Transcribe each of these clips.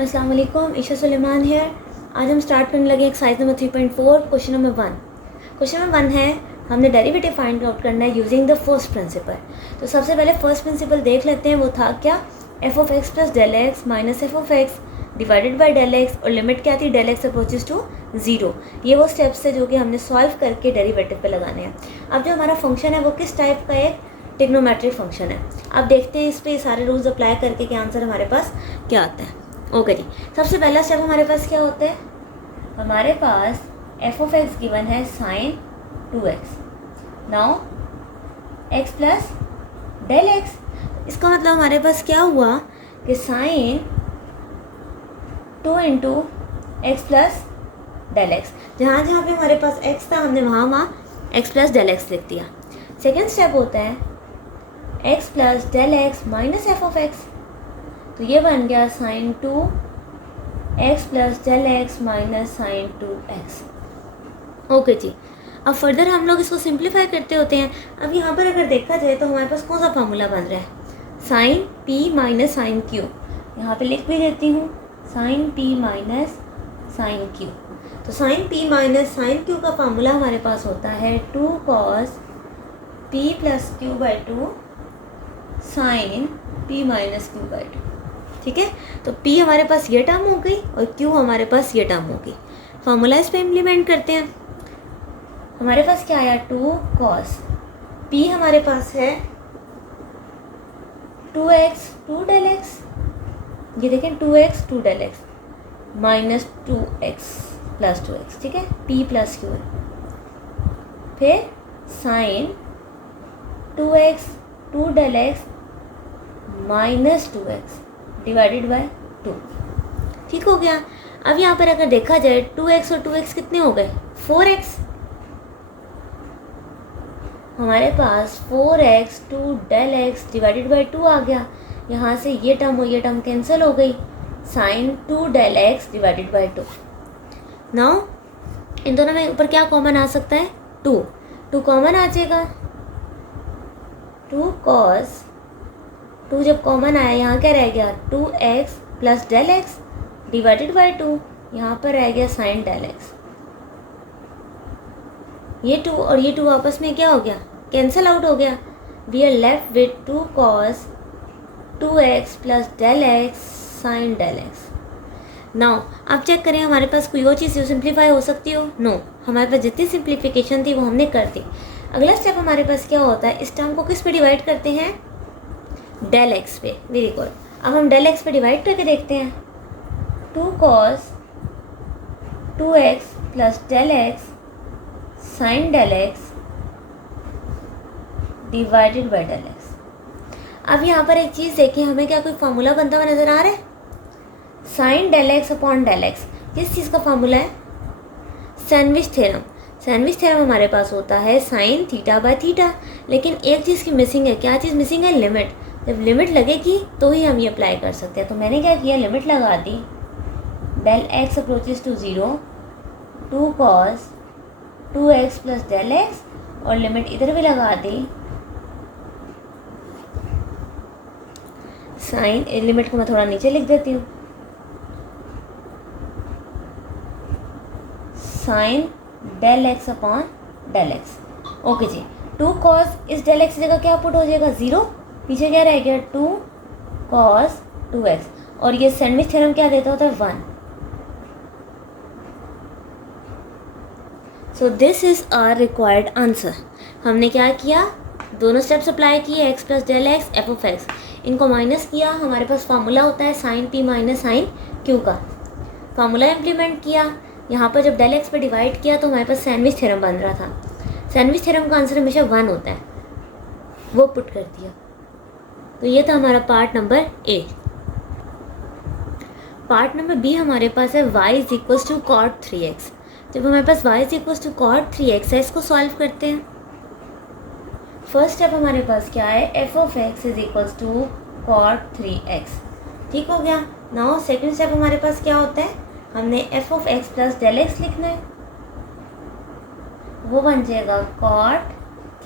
अस्सलाम वालेकुम, ईशा सुलेमान है। आज हम स्टार्ट करने लगे exercise number 3.4 question number 1। Question number 1 है, हमने डेरिवेटिव फाइंड आउट करना है यूजिंग द फर्स्ट प्रिंसिपल। तो सबसे पहले फर्स्ट प्रिंसिपल देख लेते हैं, वो था क्या, f of x plus del x minus f of x divided by del x, और लिमिट क्या थी, डेल एक्स अप्रोचेस टू 0। ये वो स्टेप्स थे जो कि हमने सॉल्व करके डेरिवेटिव पे लगाने हैं। अब जो हमारा फंक्शन है वो किस टाइप का, एक ट्रिग्नोमेट्रिक फंक्शन है। अब देखते हैं इस पर सारे रूल्स अप्लाई करके क्या आंसर हमारे पास क्या आता है। ओके जी, सबसे पहला स्टेप हमारे पास क्या होता है, हमारे पास एफ ऑफ एक्स गिवन है sine 2x, now x plus del x. इसका मतलब हमारे पास क्या हुआ कि sine 2 into x plus del x, जहाँ जहाँ पे हमारे पास x था हमने वहाँ x प्लस डेल एक्स लिख दिया। सेकेंड स्टेप होता है x plus del x minus f of x, तो ये बन गया sine 2x plus del x minus sine 2x। Okay जी, अब फर्दर हम लोग इसको सिंप्लीफाई करते होते हैं। अब यहाँ पर अगर देखा जाए तो हमारे पास कौन सा फार्मूला बन रहा है, sine p minus sine q। यहाँ पे लिख भी देती हूँ, sine p minus sine q। तो sine p minus sine q का फार्मूला हमारे पास होता है 2 cos p plus q by 2 sine p minus q by 2। ठीक है, तो P हमारे पास ये टर्म हो गई और Q हमारे पास ये टर्म हो गई। फार्मूला इस पे इम्प्लीमेंट करते हैं। हमारे पास क्या आया, 2 cos P हमारे पास है 2x 2 डेल एक्स, ये देखें 2x 2 del x minus 2x plus 2x। ठीक है, P प्लस Q है, फिर sine 2x 2 del x minus 2x divided by 2। ठीक हो गया। अब यहाँ पर अगर देखा जाए 2x और 2x कितने हो गए, 4x। हमारे पास 4x 2 del x divided by 2 आ गया। यहाँ से ये टर्म और ये टर्म कैंसिल हो गई, sine 2 del x divided by 2। Now इन दोनों में ऊपर क्या कॉमन आ सकता है, 2 कॉमन आ जाएगा। 2 cos 2 जब कॉमन आया, यहाँ क्या रह गया, 2x plus del x divided by 2, यहाँ पर रह गया साइन डेल एक्स। ये 2 और ये 2 आपस में क्या हो गया, कैंसिल आउट हो गया। We are left with 2 cos 2x plus del x sine del x. Now आप चेक करें हमारे पास कोई और चीज़ सिंप्लीफाई हो सकती हो, नो, हमारे पास जितनी सिंप्लीफिकेशन थी वो हमने कर दी। अगला स्टेप हमारे पास क्या होता है, इस टर्म को किस पे डिवाइड करते हैं, डेल एक्स पे। वेरी गुड, अब हम डेल एक्स पे डिवाइड करके देखते हैं। 2 cos 2x plus del x sine del x divided by del x. अब यहाँ पर एक चीज़ देखिए, हमें क्या कोई फार्मूला बनता हुआ नज़र आ रहा है, sine del x upon del x. किस चीज़ का फार्मूला है, सैंडविच थ्योरम। सैंडविच थ्योरम हमारे पास होता है साइन थीटा बाय थीटा, लेकिन एक चीज़ की मिसिंग है। क्या चीज़ मिसिंग है, लिमिट। जब लिमिट लगेगी तो ही हम ये अप्लाई कर सकते हैं। तो मैंने क्या किया, लिमिट लगा दी, del x approaches to 0, 2 cos 2x plus del x, और लिमिट इधर भी लगा दी, साइन, लिमिट को मैं थोड़ा नीचे लिख देती हूँ, sine del x upon del x. Okay जी, 2 cos इस डेल एक्स की जगह क्या पुट हो जाएगा, 0, पीछे क्या रह गया, 2 cos 2x, और ये सैंडविच थ्योरम क्या देता होता है, 1। So this is our required answer. हमने क्या किया, दोनों स्टेप्स अप्लाई किए, x plus del x f of x, इनको माइनस किया। हमारे पास फार्मूला होता है sine p minus sine q का, फार्मूला इम्प्लीमेंट किया। यहाँ पर जब डेल एक्स पे डिवाइड किया तो हमारे पास सैंडविच थ्योरम बन रहा था। सैंडविच थ्योरम का आंसर हमेशा 1 होता है, वो पुट कर दिया। तो ये था हमारा part number A. Part number B हमारे पास है y is equals to cot 3x। जब हमारे पास y is equals to cot 3x है, इसको सॉल्व करते हैं। फर्स्ट स्टेप हमारे पास क्या है, f of x is equals to cot 3x। ठीक हो गया। नाउ सेकेंड स्टेप हमारे पास क्या होता है, हमने f of x plus del x लिखना है, वो बन जाएगा cot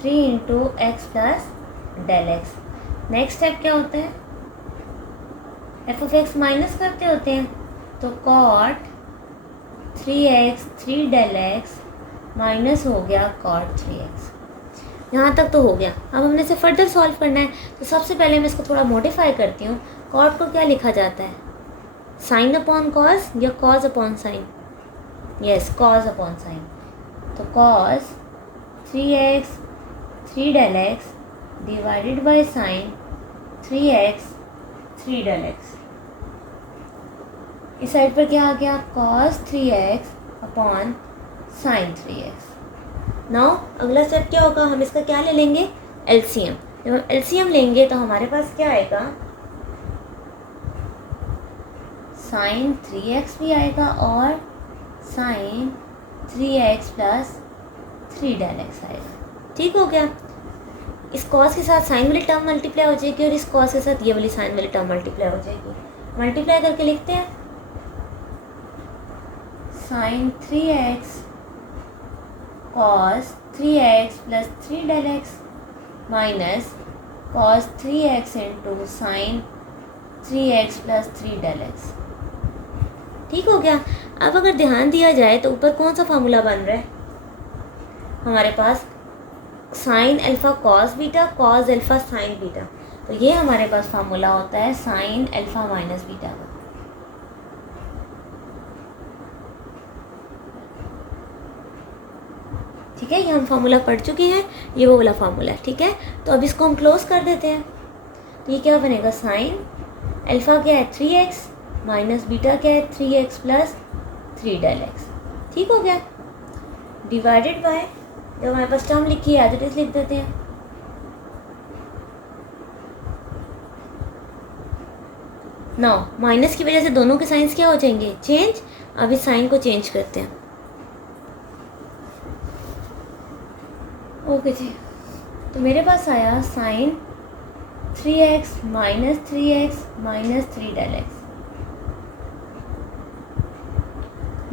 3 into x plus del x. Next step क्या होता है, एफ ऑफ एक्स माइनस करते होते हैं, तो cot 3x 3 del x minus हो गया कॉट 3x। यहाँ तक तो हो गया। अब हमने इसे फर्दर सॉल्व करना है, तो सबसे पहले मैं इसको थोड़ा मॉडिफाई करती हूँ। कॉट को क्या लिखा जाता है, साइन अपॉन कॉस या cos upon sine? Yes, cos upon sine. तो cos 3x 3 del x divided by sine 3x 3 del x. इस साइड पर क्या आ गया, cos 3x upon sine 3x। Now अगला स्टेप क्या होगा, हम इसका क्या ले लेंगे, एलसीएम। जब हम एलसीएम लेंगे तो हमारे पास क्या आएगा, साइन 3x भी आएगा और sign 3x plus 3 del x आएगा। ठीक हो गया। इस कॉस के साथ साइन वाली टर्म मल्टीप्लाई हो जाएगी और इस कॉस के साथ ये वाली साइन वाली टर्म मल्टीप्लाई हो जाएगी। मल्टीप्लाई करके लिखते हैं, sine 3x cos 3x plus 3 del x minus cos 3x into sine 3x plus 3 del x. ठीक हो गया। अब अगर ध्यान दिया जाए तो ऊपर कौन सा फार्मूला बन रहा है हमारे पास, sine alpha cos beta cos alpha sine beta. तो ये हमारे पास फार्मूला होता है साइन अल्फ़ा माइनस बीटा का। ठीक है, ये हम फार्मूला पढ़ चुके हैं, ये वो वाला फार्मूला है। ठीक है, तो अब इसको हम क्लोज कर देते हैं। तो ये क्या बनेगा, साइन अल्फ़ा क्या है 3x माइनस बीटा क्या है 3x प्लस 3 डेल एक्स। ठीक हो गया। डिवाइडेड बाय, जब हमारे पास टर्म लिखी है एज इट इज लिख देते हैं। नाउ माइनस की वजह से दोनों के साइंस क्या हो जाएंगे, चेंज। अब इस साइन को चेंज करते हैं। ओके जी, तो मेरे पास आया sine 3x minus 3x minus 3 del x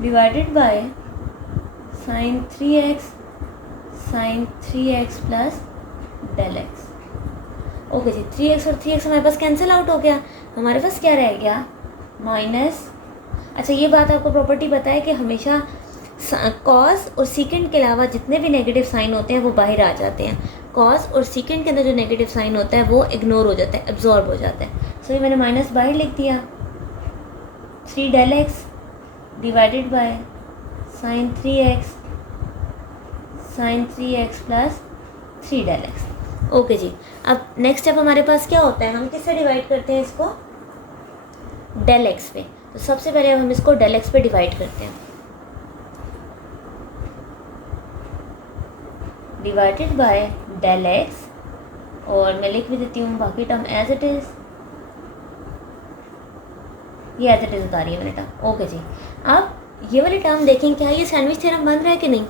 divided by sine 3x sine 3x plus del x. Okay जी, 3x और 3x हमारे पास कैंसिल आउट हो गया। हमारे पास क्या रह गया, माइनस। अच्छा, ये बात आपको प्रॉपर्टी बताए कि हमेशा कॉस और सीकेंड के अलावा जितने भी नेगेटिव साइन होते हैं वो बाहर आ जाते हैं। कॉस और सीकेंड के अंदर जो नेगेटिव साइन होता है वो इग्नोर हो जाता है, एब्जॉर्ब हो जाता है। सो ये मैंने माइनस बाहर लिख दिया, 3 del x divided by sine 3x sine 3x plus 3 del x. Okay जी, अब नेक्स्ट स्टेप हमारे पास क्या होता है, हम किससे डिवाइड करते हैं इसको, डेल एक्स पे। तो सबसे पहले हम इसको डेल एक्स पे डिवाइड करते हैं। डिवाइडेड बाय डेल एक्स, और मैं लिख भी देती हूँ बाकी टर्म एज इट इज़। ये एज इट इज़ उतारी है मैंने टर्म। ओके जी, अब ये वाली टर्म देखें, क्या ये सैंडविच थ्योरम बन रहा है कि नहीं,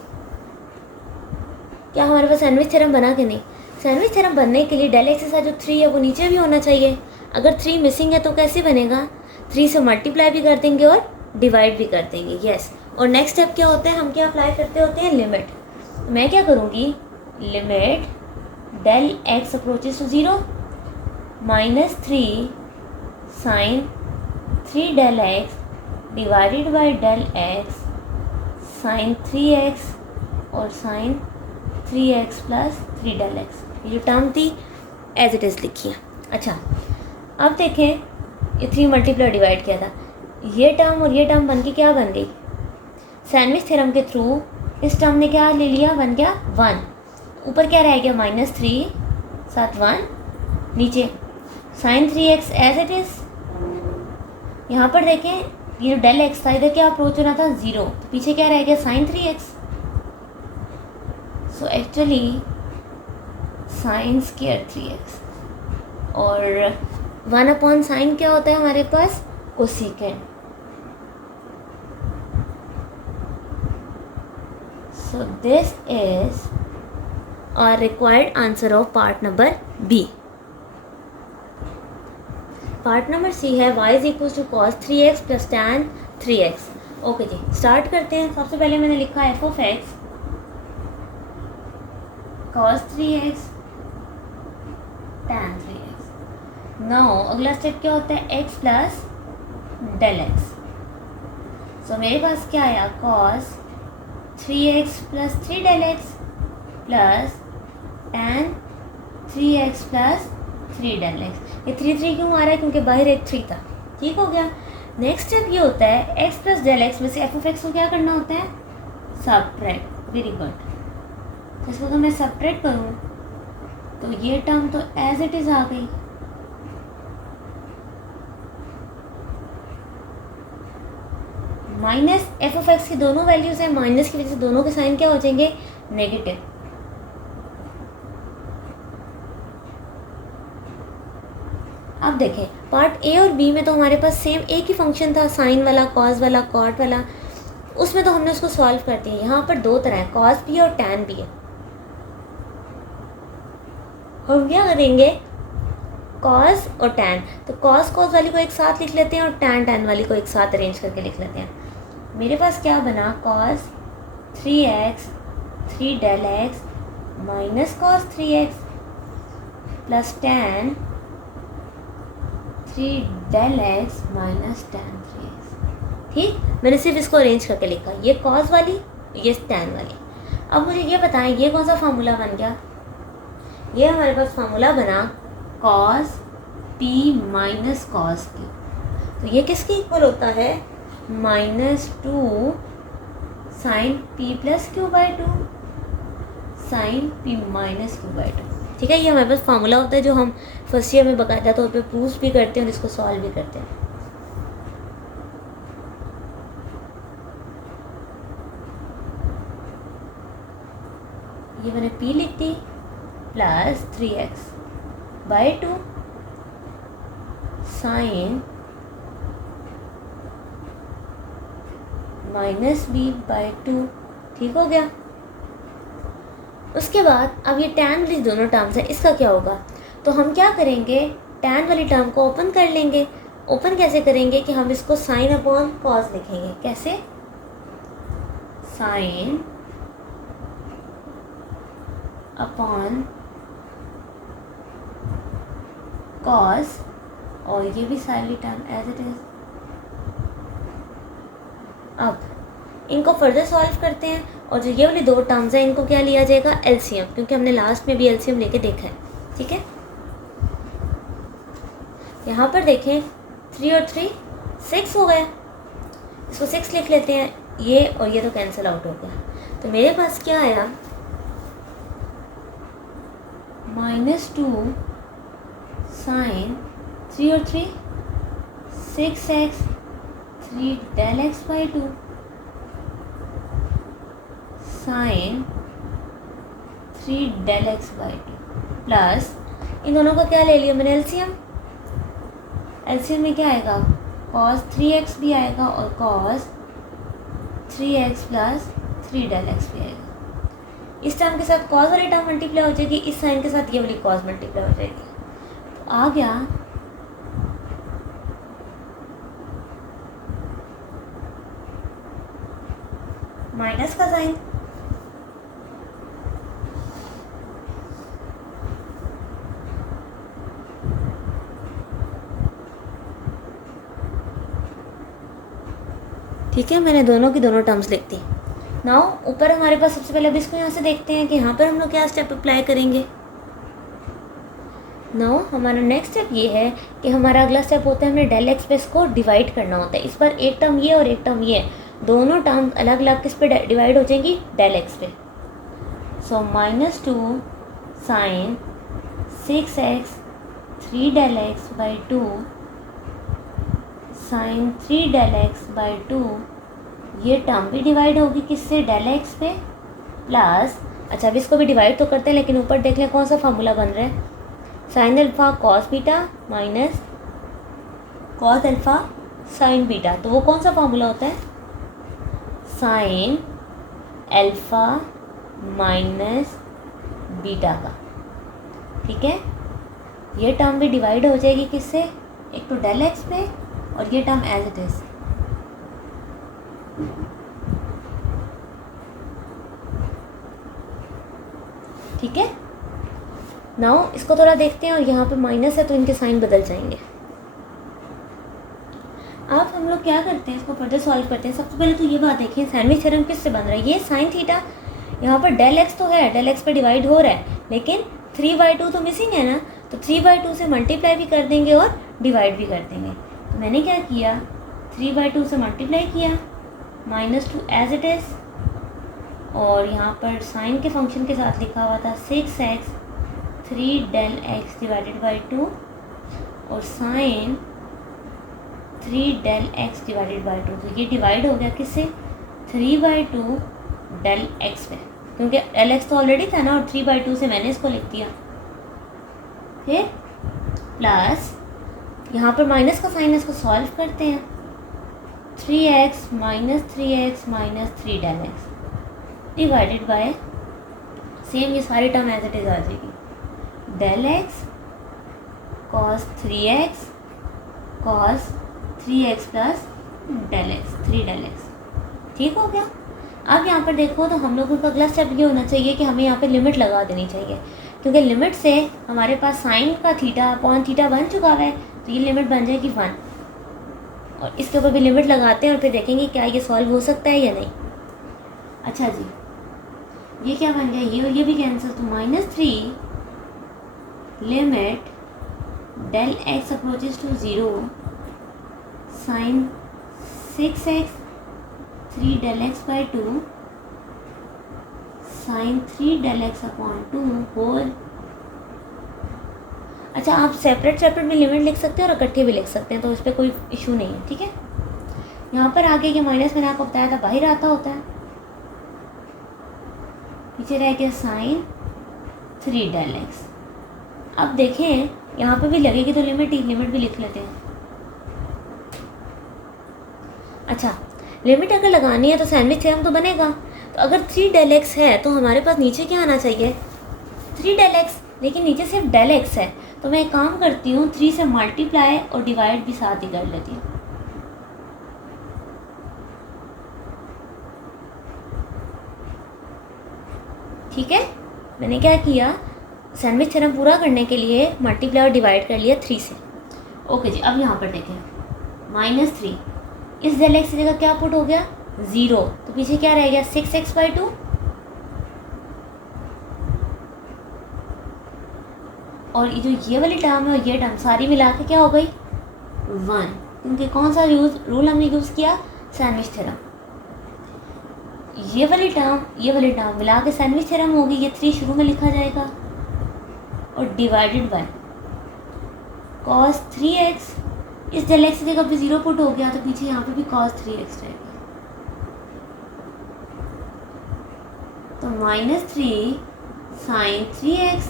क्या हमारे पास सैंडविच थ्योरम बना कि नहीं। सैंडविच थ्योरम बनने के लिए डेल एक्स के साथ जो 3 है वो नीचे भी होना चाहिए। अगर 3 मिसिंग है तो कैसे बनेगा, 3 से मल्टीप्लाई भी कर देंगे और डिवाइड भी कर देंगे। यस, और नेक्स्ट स्टेप क्या होता है, हम क्या अप्लाई करते होते हैं, लिमिट। मैं क्या करूँगी, limit del x approaches to 0 minus 3 sine 3 del x divided by del x sine 3x और sign 3x plus 3 del x. ये जो टर्म थी एज इट इज़ लिखी है। अच्छा, अब देखें, ये 3 मल्टीप्लाई डिवाइड किया था, ये टर्म और ये टर्म बन के क्या बन गई, सैंडविच थ्योरम के थ्रू इस टर्म ने क्या ले लिया, बन गया 1। ऊपर क्या रह गया, -3 साथ 1, नीचे sign 3x as it is. यहाँ पर देखें, ये जो डेल एक्स था इधर क्या अप्रोच होना था 0, तो पीछे क्या रह गया, sine 3x। So actually sine square 3x, और 1 अपॉन साइन क्या होता है हमारे पास, cosecant. So this is our required answer of part number B. Part number C है y is equal to cos 3x plus tan 3x। Okay जी, start करते हैं। सबसे पहले मैंने लिखा f of x cos 3x tan 3x। Now अगला step क्या होता है, x प्लस डेल एक्स। सो मेरे पास क्या आया, cos 3x plus 3 del x plus tan 3x plus 3 del x। ये 3 क्यों आ रहा है, क्योंकि बाहर एक 3 था। ठीक हो गया। नेक्स्ट स्टेप ये होता है x प्लस del x में से f ऑफ x को क्या करना होता है, सब्ट्रैक्ट। Very good. इसको तो मैं सब्ट्रैक्ट करूँ तो ये टर्म तो एज इट इज़ आ गई। माइनस एफ ऑफ एक्स की दोनों वैल्यूज हैं, माइनस की वजह से दोनों के साइन क्या हो जाएंगे, नेगेटिव। अब देखें पार्ट ए और बी में तो हमारे पास सेम एक ही फंक्शन था, साइन वाला, कॉस वाला, कॉट वाला, उसमें तो हमने उसको सॉल्व कर दिया। यहाँ पर दो तरह है, कॉस भी और टैन भी है। हम क्या करेंगे, कॉस और टैन, तो कॉस वाली को एक साथ लिख लेते हैं और टैन वाली को एक साथ अरेंज करके लिख लेते हैं। मेरे पास क्या बना, cos 3x 3 del x minus cos 3x plus tan 3 del x minus tan 3x। ठीक, मैंने सिर्फ इसको अरेंज करके लिखा, ये कॉस वाली, ये टैन वाली। अब मुझे ये बताएं ये कौन सा फार्मूला बन गया, ये हमारे पास फार्मूला बना cos p minus cos q। तो ये किसके इक्वल होता है, -2 sine p plus q by 2 sine p minus q by 2। ठीक है, ये हमारे पास फार्मूला होता है जो हम फर्स्ट ईयर में बाकायदा तौर पे प्रूफ भी करते हैं और इसको सॉल्व भी करते हैं। ये मैंने p लिख दी plus 3x by 2 sine minus b by 2। ठीक हो गया। उसके बाद अब ये टैन वाली दोनों टर्म्स हैं, इसका क्या होगा, तो हम क्या करेंगे, टैन वाली टर्म को ओपन कर लेंगे। ओपन कैसे करेंगे कि हम इसको साइन अपॉन कॉस लिखेंगे। कैसे, साइन अपॉन कॉस, और ये भी सारी टर्म एज इट इज। अब इनको फर्दर सॉल्व करते हैं और जो ये वाली दो टर्म्स हैं इनको क्या लिया जाएगा, एलसीएम, क्योंकि हमने लास्ट में भी एलसीएम लेके देखा है। ठीक है, यहाँ पर देखें 3 और 3 6 हो गए, इसको 6 लिख लेते हैं, ये और ये तो कैंसिल आउट हो गया। तो मेरे पास क्या आया, -2 साइन 3 और 3 6x 3 del x by 2 sine 3 del x by 2 plus इन दोनों का क्या ले लिया मैंने, एलसीएम। एलसीएम में क्या आएगा, cos 3x भी आएगा और cos 3x plus 3 del x भी आएगा। इस टर्म के साथ cos वाली टर्म मल्टीप्लाई हो जाएगी, इस साइन के साथ ये वाली cos मल्टीप्लाई हो जाएगी। तो आ गया माइनस का साइन। ठीक है, मैंने दोनों की दोनों टर्म्स लिख दी। नाउ ऊपर हमारे पास सबसे पहले अब इसको यहाँ से देखते हैं कि यहाँ पर हम लोग क्या स्टेप अप्लाई करेंगे। नाउ हमारा नेक्स्ट स्टेप ये है कि हमारा अगला स्टेप होता है हमें डेल एक्स पे इसको डिवाइड करना होता है। इस बार एक टर्म ये और एक टर्म ये, दोनों टर्म अलग अलग किस पे डिवाइड हो जाएंगी, डेल एक्स पे। So -2 sine 6x 3 del x by 2 sine 3 del x by 2, ये टर्म भी डिवाइड होगी किससे, डेल एक्स पे, प्लस अच्छा अब इसको भी डिवाइड तो करते हैं लेकिन ऊपर देख लें कौन सा फार्मूला बन रहा है, sign alpha cos beta minus cos alpha sine beta. तो वो कौन सा फार्मूला होता है, साइन अल्फ़ा माइनस बीटा का। ठीक है, ये टर्म भी डिवाइड हो जाएगी किससे, एक तो डेल एक्स पे और ये टर्म एज इट इज़। ठीक है, नाउ इसको थोड़ा देखते हैं और यहाँ पे माइनस है तो इनके साइन बदल जाएंगे। अब हम लोग क्या करते हैं, इसको फर्दर सॉल्व करते हैं। सबसे पहले तो ये बात देखें, सैंडविच थ्योरम किससे बन रहा है, ये साइन थीटा, यहाँ पर डेल एक्स तो है, डेल एक्स पर डिवाइड हो रहा है, लेकिन 3/2 तो मिसिंग है ना, तो 3/2 से मल्टीप्लाई भी कर देंगे और डिवाइड भी कर देंगे। तो मैंने क्या किया, 3/2 से मल्टीप्लाई किया, -2 एज इट इज़, और यहाँ पर साइन के फंक्शन के साथ लिखा हुआ था 6x 3 del x divided by 2, और sine 3 del x divided by 2। तो ये डिवाइड हो गया किससे, 3/2 डेल x पे, क्योंकि डेल x तो ऑलरेडी था ना, और 3/2 से मैंने इसको लिख दिया। फिर प्लस यहाँ पर माइनस का साइन है, इसको सॉल्व करते हैं, 3x minus 3x minus 3 del x divided by, same ये सारी टर्म एज इट इज़ आ जाएगी, del x cos 3x cos 3x plus del x 3 del x। ठीक हो गया। अब यहाँ पर देखो तो हम लोगों का अगला स्टेप ये होना चाहिए कि हमें यहाँ पे लिमिट लगा देनी चाहिए, क्योंकि लिमिट से हमारे पास साइन का थीटा अपॉन थीटा बन चुका है, तो ये लिमिट बन जाएगी 1, और इसके ऊपर भी लिमिट लगाते हैं और फिर देखेंगे क्या ये सॉल्व हो सकता है या नहीं। अच्छा जी, ये क्या बन गया, ये और ये भी कैंसिल, तो -3 limit del x approaches to 0 sine 6x 3 del x by 2 sine 3 del x upon 2 whole. अच्छा, आप सेपरेट में लिमिट लिख सकते हैं और इकट्ठे भी लिख सकते हैं, तो इस पर कोई इशू नहीं है। ठीक है, यहाँ पर आगे ये माइनस मैंने आपको बताया था बाहर आता होता है, पीछे रह गया साइन 3 डेल x। अब देखें यहाँ पे भी लगेगी तो लिमिट भी लिख लेते हैं। अच्छा, लिमिट अगर लगानी है तो सैंडविच थ्योरम तो बनेगा, तो अगर 3 डेल x है तो हमारे पास नीचे क्या आना चाहिए, 3 डेल x, लेकिन नीचे सिर्फ डेल x है, तो मैं एक काम करती हूँ, 3 से मल्टीप्लाई और डिवाइड भी साथ ही कर लेती हूँ। ठीक है, मैंने क्या किया, सैंडविच थ्योरम पूरा करने के लिए मल्टीप्लाई और डिवाइड कर लिया 3 से। ओके जी, अब यहाँ पर देखें, -3 इस डेल एक्स की जगह क्या पुट हो गया, 0, तो पीछे क्या रह गया, 6x बाई 2, और ये जो ये वाली टर्म है और ये टर्म सारी मिला के क्या हो गई 1, क्योंकि कौन सा रूल हमने यूज़ किया, सैंडविच थ्योरम। ये वाली टर्म मिला के सैंडविच थ्योरम होगी, ये 3 शुरू में लिखा जाएगा, और डिवाइडेड बाय cos 3x, इस डेल एक्स की जगह पे 0 पुट हो गया, तो पीछे यहाँ पे भी cos 3x रहेगा, तो -3 sin 3x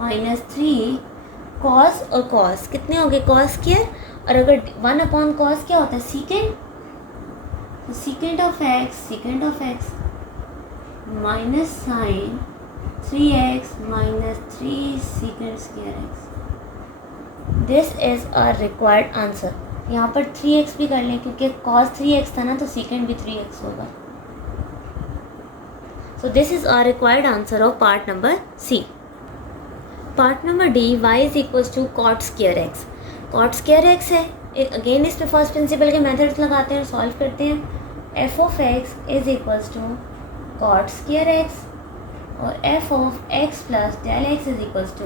-3 cos, और cos कितने हो गए, cos स्क्वायर, और अगर 1 अपॉन cos क्या होता है, सीकेंड, तो secant of x minus sine 3x -3 secant square x। This is our required answer. यहाँ पर 3x भी कर लें, क्योंकि cos 3x था ना, तो सीकेंड भी 3x होगा। So this is our required answer of part number C। Part number D, y is equals to cot square x। cot square x है, अगेन इस पे फर्स्ट प्रिंसिपल के मेथड्स लगाते हैं और सॉल्व करते हैं। f of x is equals to cot square x, और f of x plus del x is equals to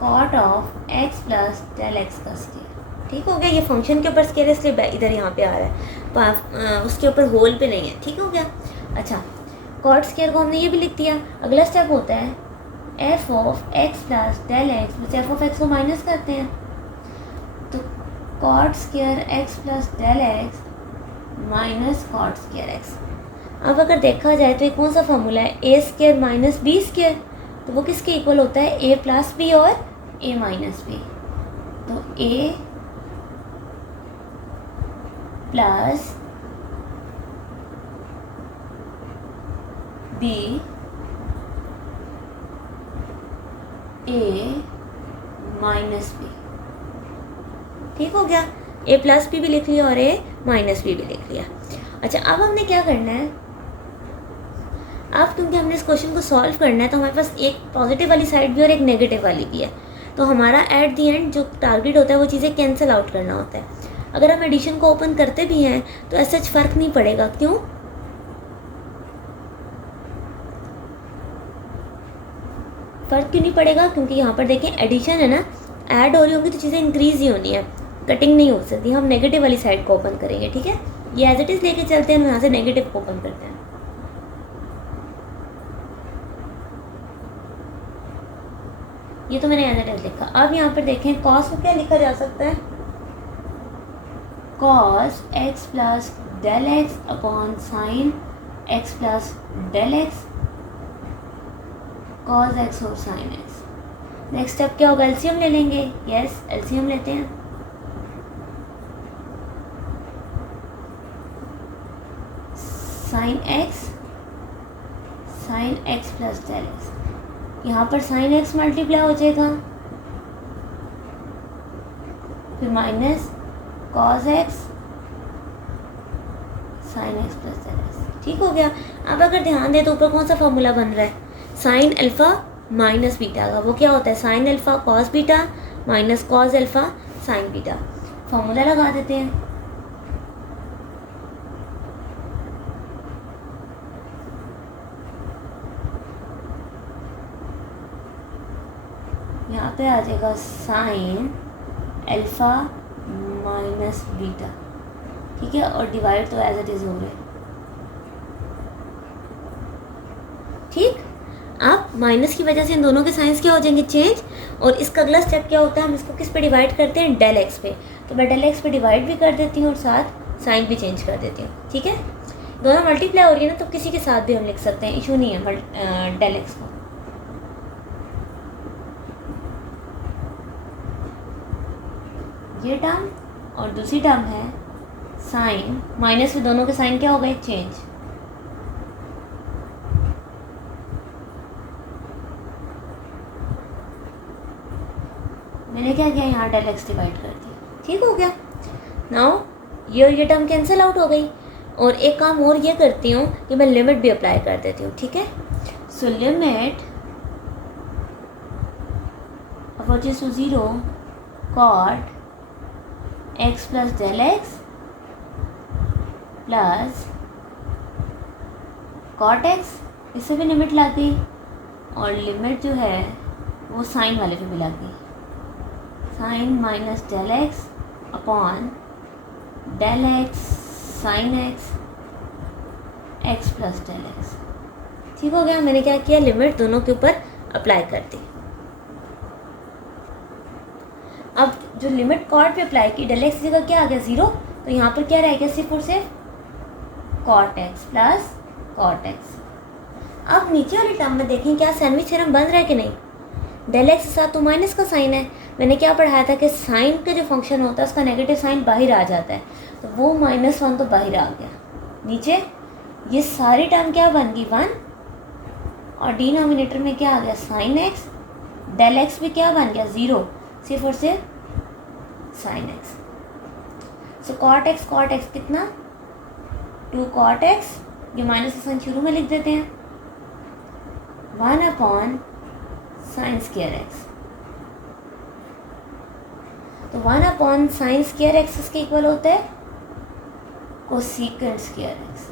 cot of x plus del x का स्क्वायर। ठीक हो गया, ये फंक्शन के ऊपर स्क्वायर है इसलिए इधर यहाँ पे आ रहा है, उसके ऊपर होल पे नहीं है। ठीक हो गया। अच्छा, cot स्क्वायर को हमने ये भी लिख दिया। अगला स्टेप होता है f of x plus del x, बस f ऑफ x को माइनस करते हैं, तो cot square x plus del x minus cot square x। अब अगर देखा जाए तो ये कौन सा फॉर्मूला है, a square minus b square, तो वो किसके इक्वल होता है, a प्लस b और a माइनस b। तो a plus b a minus b। ठीक हो गया, a प्लस b भी लिख लिया और a माइनस b भी लिख लिया। अच्छा, अब हमने क्या करना है, अब क्योंकि हमने इस क्वेश्चन को सॉल्व करना है तो हमारे पास एक पॉजिटिव वाली साइड भी और एक नेगेटिव वाली भी है, तो हमारा एट दी एंड जो टारगेट होता है वो चीज़ें कैंसिल आउट करना होता है। अगर हम एडिशन को ओपन करते भी हैं तो ऐसा फ़र्क नहीं पड़ेगा। क्यों? फ़र्क क्यों नहीं पड़ेगा? क्योंकि यहाँ पर देखें एडिशन है ना, ऐड हो रही होंगी तो चीज़ें इंक्रीज़ ही होनी है, कटिंग नहीं हो सकती। हम नेगेटिव वाली साइड को ओपन करेंगे, ठीक है। ये एज इट इज़ लेके चलते हैं, हम यहाँ से नेगेटिव को ओपन करते हैं। ये तो मैंने एज इट इज़ लिखा। अब यहाँ पर देखें कॉस को क्या लिखा जा सकता है? Cos x plus del x upon sine x plus del x, cos x और साइन एक्स। नेक्स्ट स्टेप क्या होगा? एलसीएम ले लेंगे। यस, एलसीएम लेते हैं। Sine x plus del x, यहाँ पर साइन एक्स मल्टीप्लाई हो जाएगा, फिर minus cos x sine x plus del x. ठीक हो गया। अब अगर ध्यान दें तो ऊपर कौन सा फॉर्मूला बन रहा है? साइन अल्फ़ा माइनस बीटा का। वो क्या होता है? Sign alpha cos beta minus cos alpha sine beta. Formula लगा देते हैं। यहाँ पे आ जाएगा साइन अल्फ़ा माइनस बीटा, ठीक है, और डिवाइड तो एज इट इज़ हो रहा है। ठीक, अब माइनस की वजह से इन दोनों के साइंस क्या हो जाएंगे? चेंज। और इसका अगला स्टेप क्या होता है? हम इसको किस पे डिवाइड करते हैं? डेल एक्स पे। तो मैं डेल एक्स पे डिवाइड भी कर देती हूँ और साथ साइन भी चेंज कर देती हूँ, ठीक है। दोनों मल्टीप्लाई हो रही है ना, तो किसी के साथ भी हम लिख सकते हैं, इशू नहीं है डेल एक्स को। ये टर्म और दूसरी टर्म है साइन, माइनस में दोनों के साइन क्या हो गए? चेंज। मैंने क्या किया? यहाँ डेल एक्स डिवाइड कर दिया। ठीक हो गया। नाउ ये टर्म कैंसिल आउट हो गई। और एक काम और ये करती हूँ कि मैं लिमिट भी अप्लाई कर देती हूँ, ठीक है। So limit approaches to 0 cot x plus del x plus cot x, इससे भी लिमिट लग गई। और लिमिट जो है वो साइन वाले पे भी लग गई। Sine minus del x upon del x sine x x plus del x. ठीक हो गया। मैंने क्या किया? लिमिट दोनों के ऊपर अप्लाई कर दी। अब जो लिमिट कॉट पे अप्लाई की, डेल एक्स जगह क्या आ गया? 0। तो यहाँ पर क्या रहेगा? सिर्फ और सिर्फ cot x plus cot x. अब नीचे वाले टर्म में देखें क्या सैंडविच थ्योरम बन रहा है कि नहीं? डेल एक्स के साथ तो माइनस का साइन है। मैंने क्या पढ़ाया था कि साइन का जो फंक्शन होता है उसका नेगेटिव साइन बाहर आ जाता है, तो वो -1 तो बाहर आ गया। नीचे ये सारी टर्म क्या बन गई? 1। और डिनोमिनेटर में क्या आ गया? Sine x. डेल एक्स भी क्या बन गया? 0, सिर्फ और सिर्फ साइन एक्स। सो कॉट एक्स कितना? 2 कॉट एक्स, ये माइनस का साइन शुरू में लिख देते हैं, 1 अपॉन साइन स्क्वायर एक्स। तो 1 अपॉन साइन स्क्वायर एक्स इसके इक्वल होता है cosecant square x.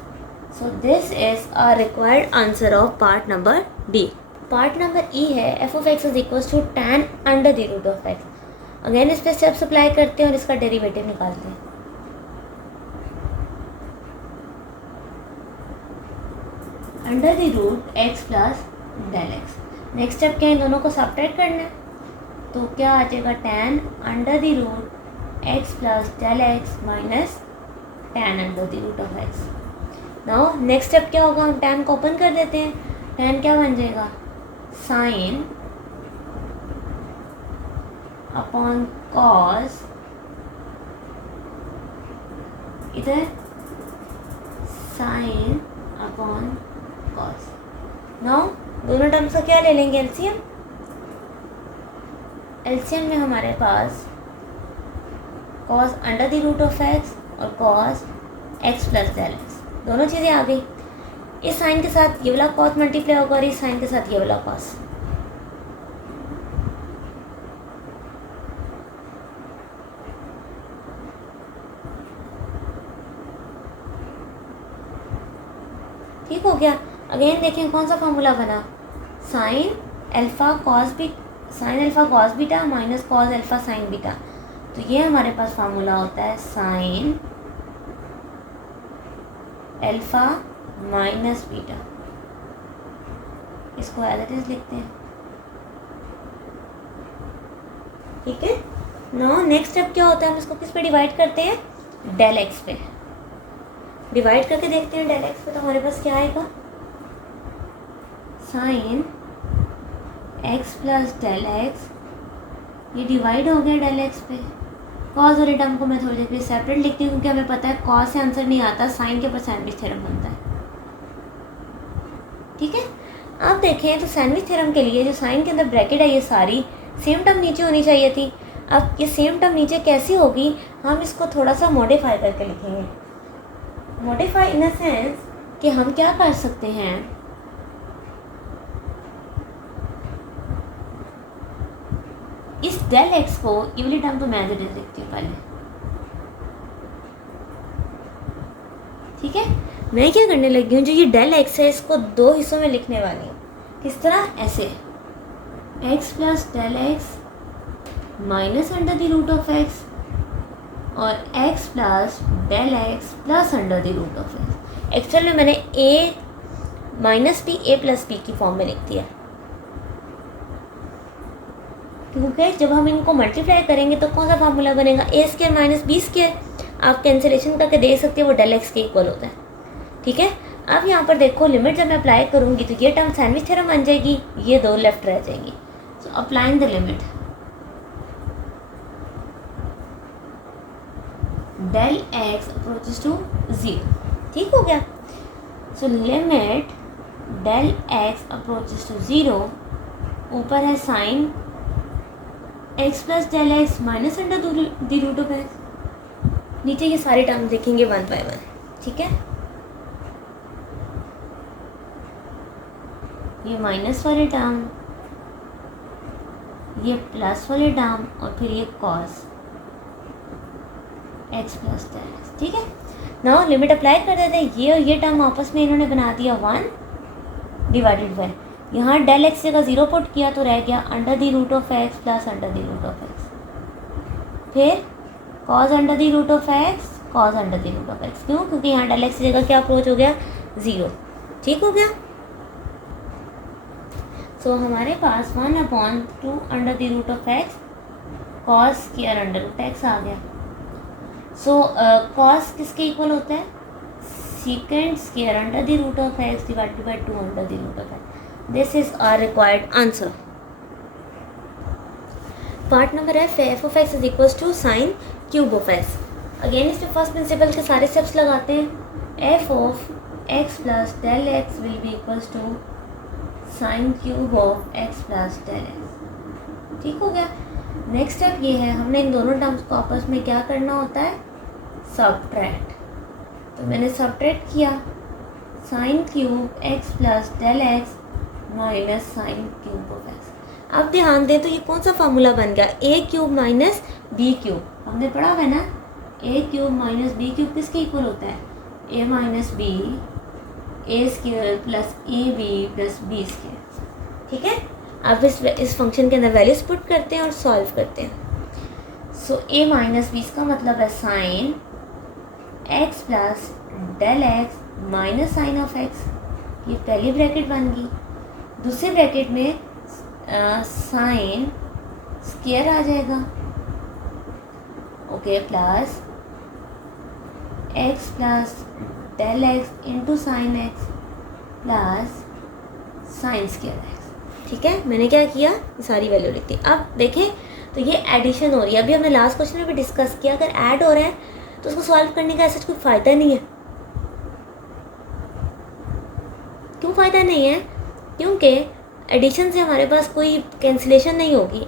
So this is our required answer of part number D. Part number E है f of x is equal to tan under the root of x. Again इस पर steps apply करते हैं और इसका derivative निकालते हैं। Under the root x plus del x. Next step क्या है? इन दोनों को सब्ट्रैक्ट करना है। तो क्या आ जाएगा? tan under the root x plus del x minus tan under the root of x. Now next step क्या होगा? हम tan को ओपन कर देते हैं। tan क्या बन जाएगा? साइन अपॉन कॉस, इधर साइन अपॉन कॉस। नाउ दोनों टर्म्स का क्या ले लेंगे? एलसीएम। एलसीएम में हमारे पास cos under the root of x और cos x plus del x, दोनों चीज़ें आ गई। इस साइन के साथ ये वाला कॉस मल्टीप्लाई होगा और इस साइन के साथ ये वाला कॉस। ठीक हो गया। अगेन देखें कौन सा फार्मूला बना, sign alpha cos beta minus cos alpha sine beta. तो ये हमारे पास फार्मूला होता है साइन अल्फ़ा माइनस बीटा। इसको एज इट इज लिखते हैं, ठीक है। नाउ नेक्स्ट स्टेप क्या होता है, हम इसको किस पे डिवाइड करते हैं, डेल एक्स पे डिवाइड करके देखते हैं। डेल एक्स पे तो हमारे पास क्या आएगा, sine x plus del x, ये डिवाइड हो गया डेल एक्स पे। कॉस वाले टर्म को मैं थोड़ी देर के लिए सेपरेट लिखती हूँ क्योंकि हमें पता है कॉस से आंसर नहीं आता, साइन के ऊपर सैंडविच थ्योरम बनता है, ठीक है। अब देखें तो सैंडविच थ्योरम के लिए जो साइन के अंदर ब्रैकेट है ये सारी सेम टर्म नीचे होनी चाहिए थी। अब ये सेम टर्म नीचे कैसी होगी, हम इसको थोड़ा सा मॉडिफाई करके लिखेंगे। मॉडिफाई इन द सेंस कि हम क्या कर सकते हैं, इस डेल एक्स को इवली टर्म तो मैं एज इट इज लिखती हूँ पहले, ठीक है। मैं क्या करने लगी हूँ, जो ये डेल एक्स है इसको दो हिस्सों में लिखने वाली हूँ। किस तरह, ऐसे x plus del x minus under the root of x और x plus del x plus under the root of x. Actual में मैंने a minus b a plus b की फॉर्म में लिख दिया क्योंकि जब हम इनको मल्टीप्लाई करेंगे तो कौन सा फार्मूला बनेगा, ए स्क्वायर माइनस बी स्क्वायर। आप कैंसिलेशन करके देख सकते हो वो डेल एक्स के इक्वल होता है, ठीक है। अब यहाँ पर देखो लिमिट जब मैं अप्लाई करूँगी तो ये टर्म सैंडविच थ्योरम बन जाएगी, ये दो लेफ्ट रह जाएंगी। So applying the limit del x approaches to 0, ठीक हो गया। So limit del x approaches to 0, ऊपर है sine x plus del x minus under the root of x, नीचे ये सारे टर्म देखेंगे वन बाय वन, ठीक है। ये माइनस वाले टर्म, ये प्लस वाले टर्म और फिर ये cos x plus del x, ठीक है। नाउ लिमिट अप्लाई कर देते हैं, ये और ये टर्म आपस में इन्होंने बना दिया 1 डिवाइडेड बाय, यहाँ डेल एक्स जगह 0 पुट किया तो रह गया under the root of x plus under the root of x, फिर cos under the root of x cos under the root of x. क्यों, क्योंकि यहाँ डेल एक्स की जगह क्या अप्रोच हो गया, 0, ठीक हो गया। सो हमारे पास 1/2 under the root of x cos square under root x आ गया। सो कॉस किसके इक्वल होता है, second square under the root of x divided by 2 under the root of x. This is our required answer. Part number है f of x is equal to sine cube of x. Again इसमें first principle के सारे steps लगाते हैं। F of x plus del x will be equal to sine cube of x plus del x, ठीक हो गया। Next step ये है, हमने इन दोनों टर्म्स को आपस में क्या करना होता है, सबट्रैक्ट। तो मैंने सबट्रैक्ट किया, sine cube x plus del x minus sine cube of x. अब ध्यान दें तो ये कौन सा फार्मूला बन गया, a cube minus b cube. हमने पढ़ा है ना, a cube minus b cube किसके इक्वल होता है, a minus b a square plus a b plus b square, ठीक है। अब इस फंक्शन के अंदर वैल्यूज पुट करते हैं और सॉल्व करते हैं। सो ए माइनस बी इसका मतलब है sine x plus del x minus sine of x, ये पहली ब्रैकेट बन गई। दूसरे ब्रैकेट में साइन स्क्वायर आ जाएगा, okay, plus x plus del x into sine x plus sine square x, ठीक है। मैंने क्या किया, सारी वैल्यू लिख दी। अब देखें तो ये एडिशन हो रही है। अभी हमने लास्ट क्वेश्चन में भी डिस्कस किया, अगर ऐड हो रहा है तो उसको सॉल्व करने का ऐसा कोई फ़ायदा नहीं है। क्यों फ़ायदा नहीं है, क्योंकि एडिशन से हमारे पास कोई कैंसिलेशन नहीं होगी,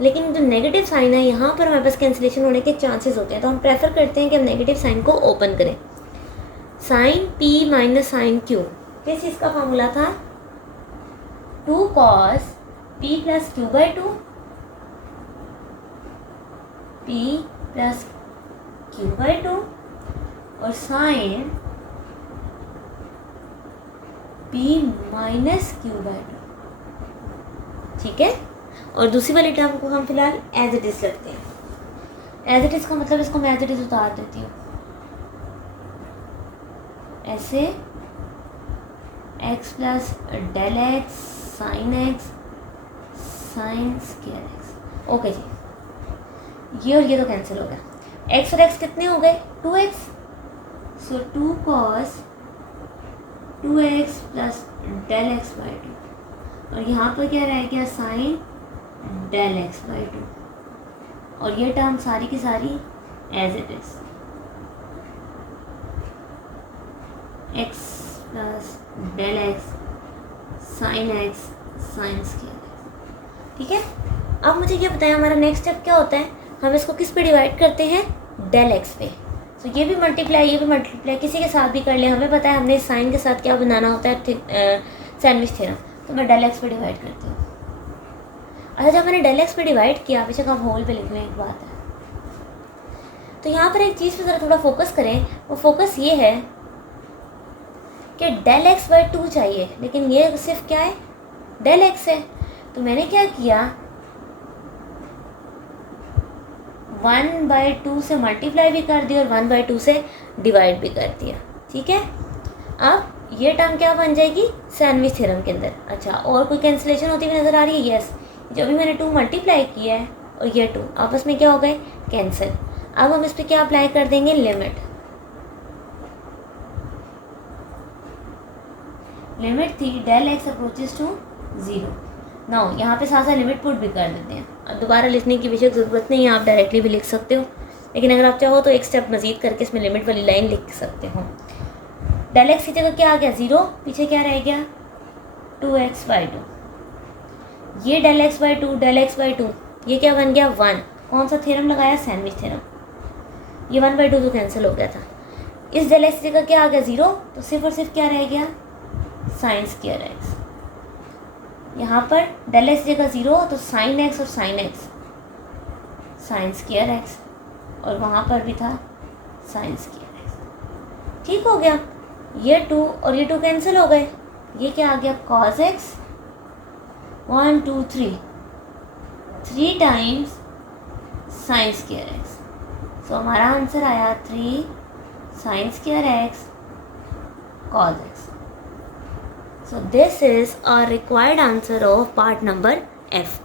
लेकिन जो नेगेटिव साइन है यहाँ पर हमारे पास कैंसिलेशन होने के चांसेस होते हैं। तो हम प्रेफर करते हैं कि हम नेगेटिव साइन को ओपन करें। Sine p minus sine q, किस चीज़ का फार्मूला था, 2 cos p plus q by 2 p plus q by 2 और sine b minus q by two, ठीक है। और दूसरी वाली टर्म को हम फिलहाल एज इट इज़ रखते हैं। एज इट इज़ का मतलब इसको मैं एज इट इज़ उतार देती हूँ ऐसे, x plus del x sine x sine square x. Okay जी, ये और ये तो कैंसिल हो गया। एक्स और एक्स कितने हो गए? 2x, so 2 cos 2x plus del x by two, और यहाँ पर क्या रह गया? Sine del x by two, और ये टर्म सारी की सारी as it is, x plus del x sine x sine square x, ठीक है। अब मुझे ये बताएं हमारा नेक्स्ट स्टेप क्या होता है? हम इसको किस पे डिवाइड करते हैं? डेल एक्स पे। तो ये भी मल्टीप्लाई, ये भी मल्टीप्लाई, किसी के साथ भी कर ले, हमें पता है हमने साइन के साथ क्या बनाना होता है, सैंडविच थ्योरम। तो मैं डेल एक्स पे डिवाइड करती हूँ। अच्छा, जब मैंने डेल एक्स पे डिवाइड किया, बेशक आप होल पे लिख लें, एक बात है। तो यहाँ पर एक चीज़ पे ज़रा थोड़ा फोकस करें, वो फोकस ये है कि डेल एक्स बाई टू चाहिए, लेकिन ये सिर्फ क्या है? डेल एक्स है। तो मैंने क्या किया, 1/2 से मल्टीप्लाई भी कर दिया और 1/2 से डिवाइड भी कर दिया, ठीक है। अब ये टर्म क्या बन जाएगी? सैंडविच थ्योरम के अंदर। अच्छा, और कोई कैंसिलेशन होती हुई नज़र आ रही है? यस, जो भी मैंने 2 मल्टीप्लाई किया है और ये 2 आपस में क्या हो गए? कैंसिल। अब हम इस पर क्या अप्लाई कर देंगे? लिमिट। लिमिट थी del x approaches to 0। Now यहाँ पे साथ साथ लिमिट पुट भी कर देते हैं। अब दोबारा लिखने की बेशक ज़रूरत नहीं है, आप डायरेक्टली भी लिख सकते हो, लेकिन अगर आप चाहो तो एक स्टेप मज़ीद करके इसमें लिमिट वाली लाइन लिख सकते हो। डेल एक्स की जगह क्या आ गया? 0, पीछे क्या रह गया? 2x by two. ये del x by two, del x by two, ये क्या बन गया? 1। कौन सा थ्योरम लगाया? Sandwich theorem. ये 1/2 तो कैंसिल हो गया था। इस डेल एक्स की जगह क्या आ गया? 0, तो सिर्फ और सिर्फ क्या रह गया? Sign square x. यहाँ पर डेल एक्स जगह 0, तो साइन एक्स और sine x, sine square x, और वहाँ पर भी था साइन स्क्वायर एक्स, ठीक हो गया। ये 2 और ये 2 कैंसिल हो गए। ये क्या आ गया? Cos x, 1 2 3 times sine square x. सो हमारा आंसर आया 3 sine square x cos x. So this is our required answer of part number F.